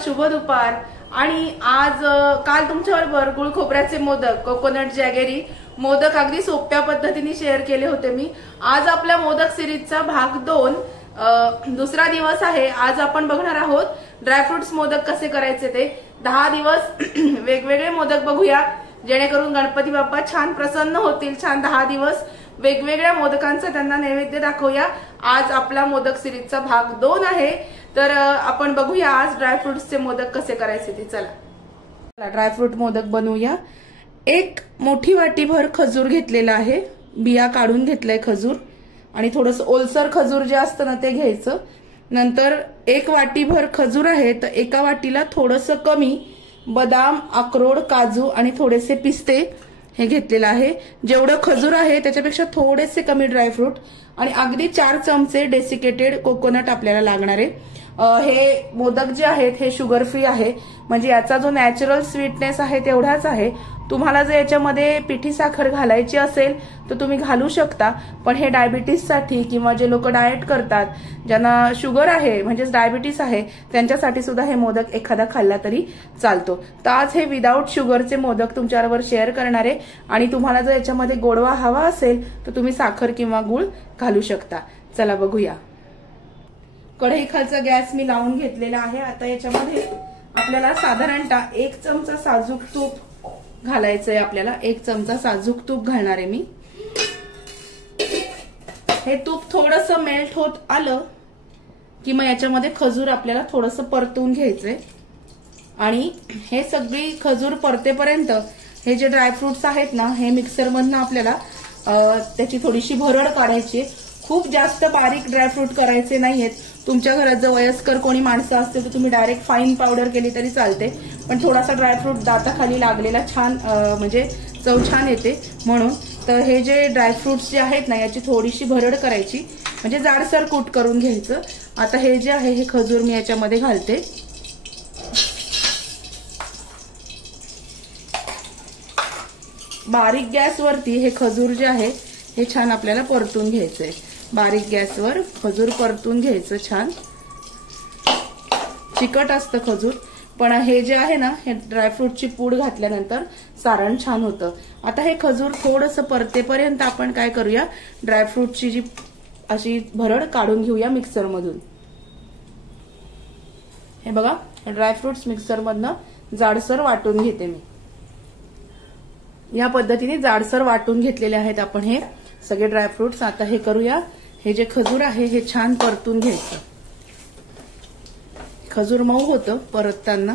शुभ दुपार। आणि आज काल तुमच्याबरोबर गुळ खोबऱ्याचे मोदक, कोकोनट जॅगेरी मोदक अगदी सोप्या पद्धतीने शेअर केले होते मी। आज आपल्या मोदक सिरीजचा भाग 2 दुसरा दिवस आहे। आज आपण बघणार आहोत ड्रायफ्रुट्स मोदक कसे करायचे ते। 10 दिवस वेगवेगळे मोदक बघूया, जेणेकरून गणपती बाप्पा छान प्रसन्न होतील। छान 10 दिवस वेगवेगळ्या मोदकांचा त्यांना नैवेद्य दाखवूया। आज आपला मोदक सिरीजचा भाग 2 आहे। तर आपण बघूया आज ड्रायफ्रुट्सचे मोदक कसे करायचे ते। चला ड्रायफ्रूट मोदक बनवूया। एक मोठी वाटीभर खजूर घेतलेला आहे, बिया काढून घेतलाय खजूर, आणि थोडंसं ओलसर खजूर जे असतं ना ते घ्यायचं। नंतर एक वाटीभर खजूर आहे, तर एका वाटीला थोडंसं कमी बदाम, अक्रोड, काजू आणि थोडेसे पिस्ते हे घेतलेलं आहे। जेवढं खजूर आहे त्याच्यापेक्षा थोडेसे कमी ड्रायफ्रूट, आणि अगदी 4 चमचे डेसिकेटेड कोकोनट आपल्याला लागणार आहे। हे मोदक जे आहेत हे शुगर फ्री आहे, म्हणजे याचा जो नॅचरल स्वीटनेस आहे तेवढाच आहे। तुम्हाला जर याच्यामध्ये पिठी साखर घालायची असेल तर तुम्ही घालू शकता, पण हे डायबिटीससाठी किंवा जे लोक डाएट करतात, ज्यांना शुगर आहे म्हणजेच डायबिटीस आहे, त्यांच्यासाठी सुद्धा हे मोदक एखादा खाल्ला तरी चालतो। तर आज हे विदाऊट शुगरचे मोदक तुमच्याबरोबर शेअर करणार आहे, आणि तुम्हाला जर याच्यामध्ये गोडवा हवा असेल तर तुम्ही साखर किंवा गुळ घालू शकता। चला बघूया। कढई खालचा गॅस मी लावून घेतलेला आहे। आता याच्यामध्ये आपल्याला साधारणतः 1 चमचा साजूक तूप घालायचंय। आपल्याला 1 चमचा साजूक तूप घालणार आहे मी। हे तूप थोडंसं मेल्ट होत आलं की मग याच्यामध्ये खजूर आपल्याला थोडंसं परतून घ्यायचंय, आणि हे सगळी खजूर परतेपर्यंत हे जे ड्रायफ्रुट्स आहेत ना हे मिक्सर मधनं आपल्याला त्याची थोडीशी भरड काढायची। खूप जास्त बारीक ड्रायफ्रूट करायचे नाहीयेत। तुमच्या घरात जर वयस्कर कोणी माणसं असतील तर तुम्ही डायरेक्ट फाईन पावडर केली तरी चालते, पण थोडासा ड्रायफ्रूट दाताखाली लागलेला छान म्हणजे चव छान येते म्हणून। तर हे जे ड्रायफ्रुट्स जे आहेत ना याची थोडीशी भरड करायची, म्हणजे जाडसर कूट करून घ्यायचं। आता हे जे आहे हे खजूर मी याच्यामध्ये घालते। बारीक गॅसवरती हे खजूर जे आहे हे छान आपल्याला परतून घ्यायचंय। बारीक गॅसवर खजूर परतून घ्यायचं छान। चिकट असतं खजूर, पण हे जे आहे ना हे ड्रायफ्रूटची पूड घातल्यानंतर सारण छान होतं। आता हे खजूर थोडंसं परतेपर्यंत आपण काय करूया, ड्रायफ्रूटची जी अशी भरड काढून घेऊया मिक्सर मधून। हे बघा, हे ड्रायफ्रुट्स मिक्सर मधनं जाडसर वाटून घेते मी। या पद्धतीने जाडसर वाटून घेतलेले आहेत आपण हे सगळे ड्रायफ्रुट्स। आता हे करूया, हे जे खजूर आहे हे छान परतून घ्यायचं। खजूर मऊ होतं परतताना।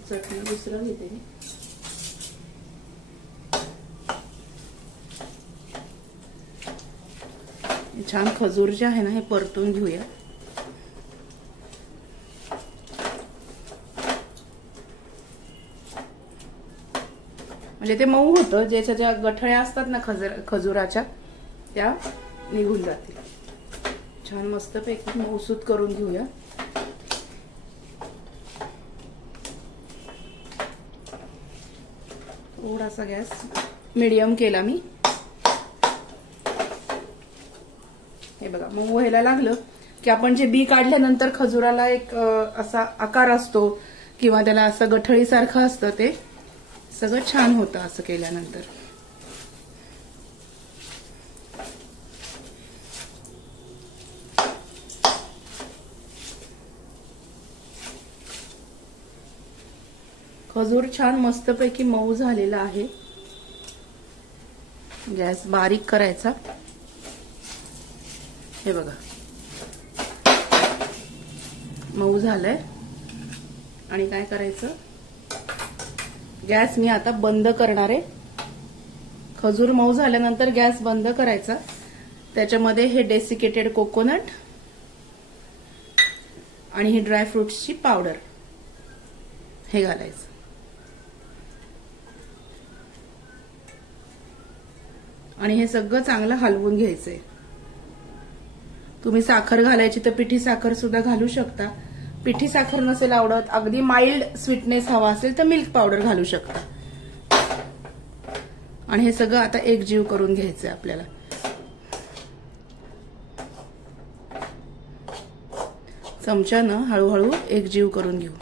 चटणी दुसरं घेते मी। छान खजूर जे आहे ना हे परतून घेऊया। म्हणजे ते मऊ होतं, ज्याच्या ज्या गठळ्या असतात ना खजुराच्या त्या निघून जातील। छान मस्तपैकी मऊसूत करून घेऊया। थोडासा गॅस मीडियम केला मी। हे बघा, मऊ व्हायला लागलं की आपण जे बी काढल्यानंतर खजुराला एक असा आकार असतो किंवा त्याला असं गठळीसारखं असतं, ते सगळं छान होतं असं केल्यानंतर। खजूर छान मस्तपैकी मऊ झालेला आहे। गॅस बारीक करायचा। हे बघा मऊ झालंय, आणि काय करायचं, गॅस मी आता बंद करणार आहे। खजूर मऊ झाल्यानंतर गॅस बंद करायचा। त्याच्यामध्ये हे डेसिकेटेड कोकोनट आणि ही ड्रायफ्रुट्सची पावडर हे घालायचं। आणि हे सगळं चांगलं हलवून घ्यायचंय। तुम्ही साखर घालायची तर पिठी साखर सुद्धा घालू शकता। पिठी साखर नसेल आवडत, अगदी माइल्ड स्वीटनेस हवा असेल तर मिल्क पावडर घालू शकता। आणि हे सगळं आता एकजीव करून घ्यायचंय आपल्याला. चमच्यानं हळूहळू एकजीव करून घेऊ.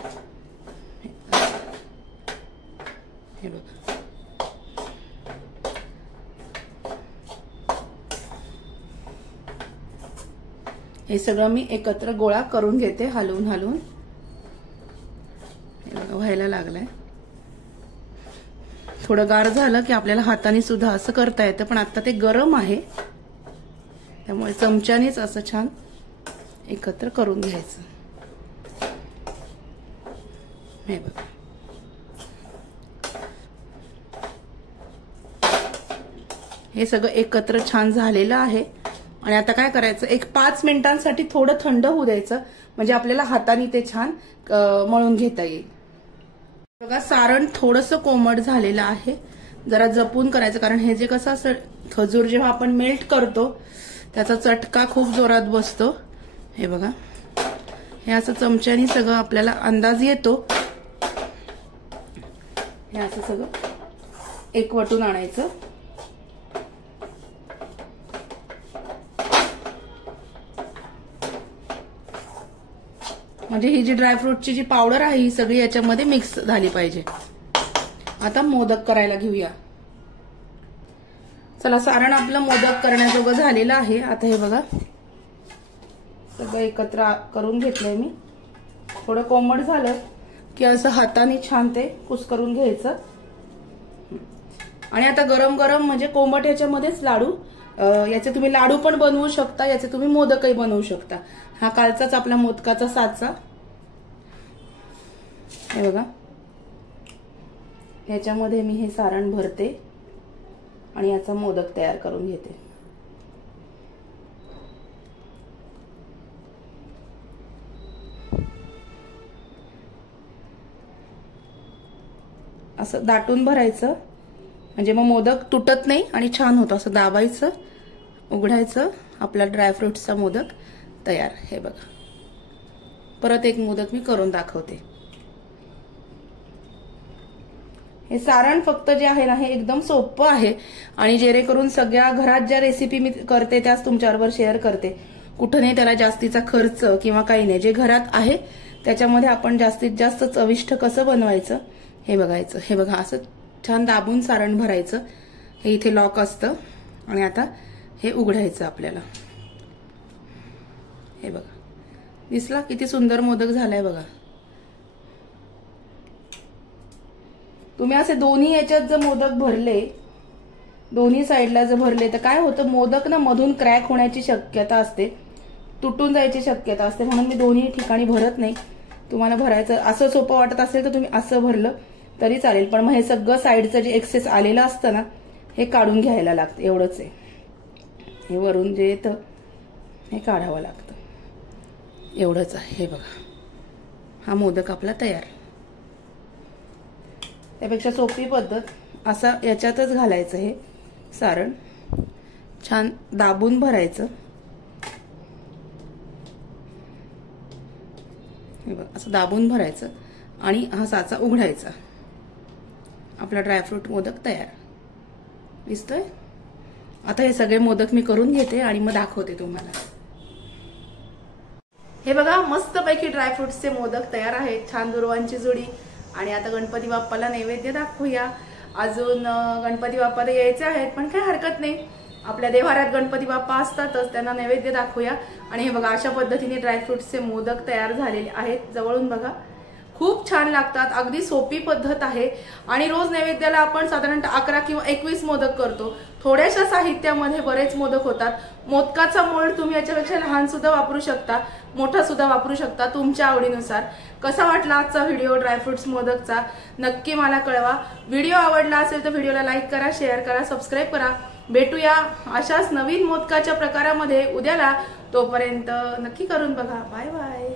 हे बघा, हे सगळं मी एकत्र गोळा करून घेते हलवून हलवून. हे बघा व्हायला लागलाय. थोडं गार झालं की आपल्याला हाताने सुद्धा असं करता येतं, पण आता ते गरम आहे त्यामुळे चमच्यानेच असं छान एकत्र करून घ्यायचं. हे बघा, हे सगळं एकत्र छान झालेलं आहे. आणि आता काय करायचं, एक 5 मिनिटांसाठी थोडं थंड होऊ द्यायचं, म्हणजे आपल्याला हाताने ते छान मळून घेता येईल. बघा सारण थोडंसं कोमट झालेलं आहे. जरा जपून करायचं, कारण हे जे कसं असं खजूर जेव्हा आपण मेल्ट करतो त्याचा चटका खूप जोरात बसतो. हे बघा, हे असं चमच्याने सगळं आपल्याला अंदाज येतो. हे असं सगळं एकवटून आणायचं. म्हणजे ही जी ड्रायफ्रूटची जी पावडर आहे ही सगळी याच्यामध्ये मिक्स झाली पाहिजे. आता मोदक करायला घेऊया. चला, सारण आपलं मोदक करण्याजोगं झालेलं आहे. आता हे बघा सगळं एकत्र करून घेतलंय मी. थोडं कोमट झालं की असं हाताने छान ते कुस्करून घ्यायचं. आणि आता गरम गरम म्हणजे कोमट याच्यामध्येच लाडू, याचे तुम्ही लाडू पण बनवू शकता, याचे तुम्ही मोदकही बनवू शकता. हा कालचाच आपला मोदकाचा साचा. हे बघा, ह्याच्यामध्ये मी हे सारण भरते आणि याचा मोदक तयार करून घेते. असं दाटून भरायचं, म्हणजे मग मोदक तुटत नाही आणि छान होतं. असं दाबायचं, उघडायचं, आपला ड्रायफ्रुट्सचा मोदक तयार. हे बघा, परत एक मोदक मी करून दाखवते. हे सारण फक्त जे आहे ना हे एकदम सोपं आहे, आणि जेणेकरून सगळ्या घरात ज्या रेसिपी मी करते त्याच तुमच्याबरोबर शेअर करते. कुठं नाही त्याला जास्तीचा खर्च किंवा काही नाही. जे घरात आहे त्याच्यामध्ये आपण जास्तीत जास्त चविष्ट कसं बनवायचं हे बघायचं. हे बघा, असं छान दाबून सारण भरायचं. हे इथे लॉक असतं. आणि आता हे उघडायचं आपल्याला. हे बघा, दिसला किती सुंदर मोदक झालाय बघा. तुम्ही असे दोन्ही याच्यात जर मोदक भरले, दोन्ही साईडला जर भरले तर काय होतं, मोदक ना मधून क्रॅक होण्याची शक्यता असते, तुटून जायची शक्यता असते. म्हणून मी दोन्ही ठिकाणी भरत नाही. तुम्हाला भरायचं असं सोपं वाटत असेल तर तुम्ही असं भरलं तरी चालेल, पण मग हे सगळं साईडचं जे एक्सेस आलेलं असतं ना हे काढून घ्यायला लागतं. एवढंच आहे, हे वरून जे येतं हे काढावं लागतं. एवढंच आहे. हे बघा, हा मोदक आपला तयार. त्यापेक्षा सोपी पद्धत असा याच्यातच घालायचं. हे सारण छान दाबून भरायचं. हे बघा, असं दाबून भरायचं आणि हा साचा उघडायचा. आपला ड्रायफ्रूट मोदक तयार दिसतोय. आता हे सगळे मोदक मी करून घेते आणि मग दाखवते तुम्हाला. हे बघा, मस्तपैकी ड्रायफ्रुट्सचे मोदक तयार आहेत. छान दुर्वांची जोडी. आणि आता गणपती बाप्पाला नैवेद्य दाखवूया. अजून गणपती बाप्पा तर यायचे आहेत, पण काय हरकत नाही, आपल्या देवाऱ्यात गणपती बाप्पा असतातच, त्यांना नैवेद्य दाखवूया. आणि हे बघा, अशा पद्धतीने ड्रायफ्रुट्सचे मोदक तयार झालेले आहेत. जवळून बघा, खूप छान लागतात. अगदी सोपी पद्धत आहे. आणि रोज नैवेद्याला आपण साधारणतः 11 किंवा 21 मोदक करतो. थोड्याशा साहित्यामध्ये बरेच मोदक होतात. मोदकाचा मोल्ड तुम्ही याच्यापेक्षा लहान सुद्धा वापरू शकता, मोठा सुद्धा वापरू शकता, तुमच्या आवडीनुसार. कसा वाटला आजचा व्हिडिओ ड्रायफ्रुट्स मोदकचा नक्की मला कळवा. व्हिडिओ आवडला असेल तर व्हिडिओला लाईक करा, शेअर करा, सबस्क्राईब करा. भेटूया अशाच नवीन मोदकाच्या प्रकारामध्ये उद्याला. तोपर्यंत नक्की करून बघा. Bye bye.